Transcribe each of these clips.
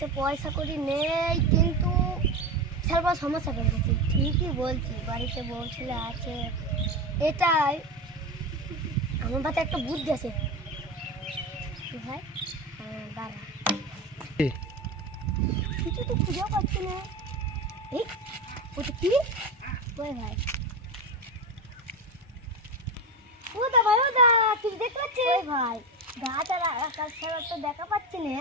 কাছে পয়সা করি নেই, কিন্তু বিশাল বড় সমস্যা পড়ে গেছি। ঠিকই বলছি, বাড়িতে বউ ছেলে আছে, এটাই আমার মাথায় একটা বুদ্ধি আছে। কি ভাই, দাঁড়া, কিছু তো খুঁজেও পাচ্ছি না। এই ওটা কি? ওই ভাই, ও দা ভাই, ও দা, কিছু দেখতে পাচ্ছি? ওই ভাই, গাছ আর আকাশ ছাড়া তো দেখা পাচ্ছি না।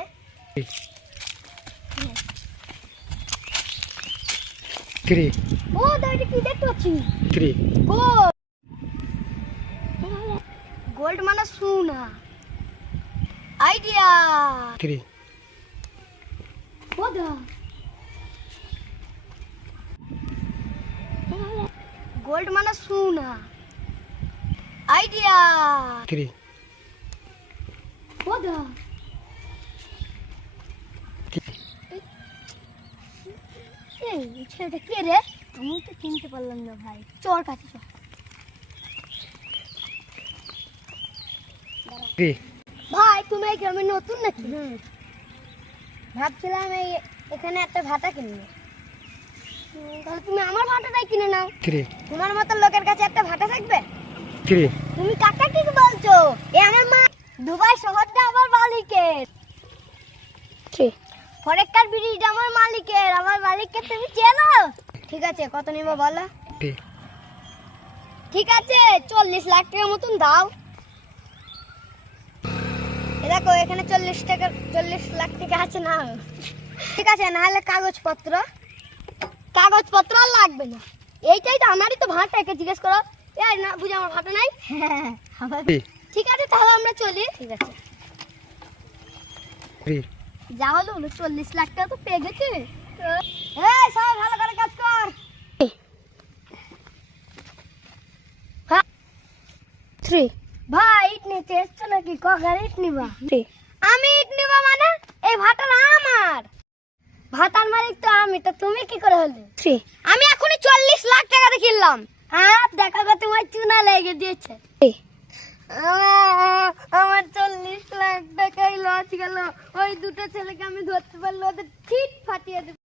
কিরে ও দা, এটা কি দেখতে পাচ্ছি? কিরে গোল্ড। গোল্ড মানে সোনা। আইডিয়া। কিরে ও দা, গোল্ড মানে সোনা। আইডিয়া। কিরে ও দা, এই ছেলেটা কে রে? আমি তো চিনতে পারলাম না ভাই। চোর কাছে চল। কিরে ভাই, তুমি এই গ্রামে নতুন নাকি? ভাবছিলাম এই এখানে একটা ভাটা কিনবে। তাহলে তুমি আমার ভাটাটাই কিনে নাও। কিরে তোমার মতো লোকের কাছে একটা ভাটা থাকবে? কিরে তুমি কাকা কি বলছো? এ আমার মা। দুবাই শহরটা আমার মালিকের। ফরেক্কার ব্রিজ আমার মালিকের। আমার মালিককে তুমি চেনো? ঠিক আছে, কত নিব বলো? কিরে ঠিক আছে, 40 লাখ টাকার মতন দাও। এ দেখো, এখানে 40 লাখ টাকা আছে না? ঠিক আছে, নাহলে কাগজপত্র আর লাগবে না। এইটাই তো আমারই তো ভাটা, একে জিজ্ঞেস করো। এই না বুঝি আমার ভাটা নাই? ঠিক আছে, তাহলে আমরা চলি। ঠিক আছে, কিরে যা হলো 40 লাখ টাকা তো পেয়ে গেছে। এই সবাই ভালো করে কাজ কর। ভাই, ইট নিতে এসছো নাকি? কগার ইট নিবা? আমি ইট নিবা মানে? এই ভাটার আমার। ভাটার মালিক তো আমি, তো তুমি কি করে হলে? আমি এখনই 40 লাখ টাকা দিয়ে কিনলাম। হ্যাঁ, দেখা গো তোমার চুনা লেগে দিয়েছে। আমার 40 লাখ টাকাই লস গেল। ওই দুটো ছেলেকে আমি ধরতে পারলে ওদের ঠিক ফাটিয়ে দেব।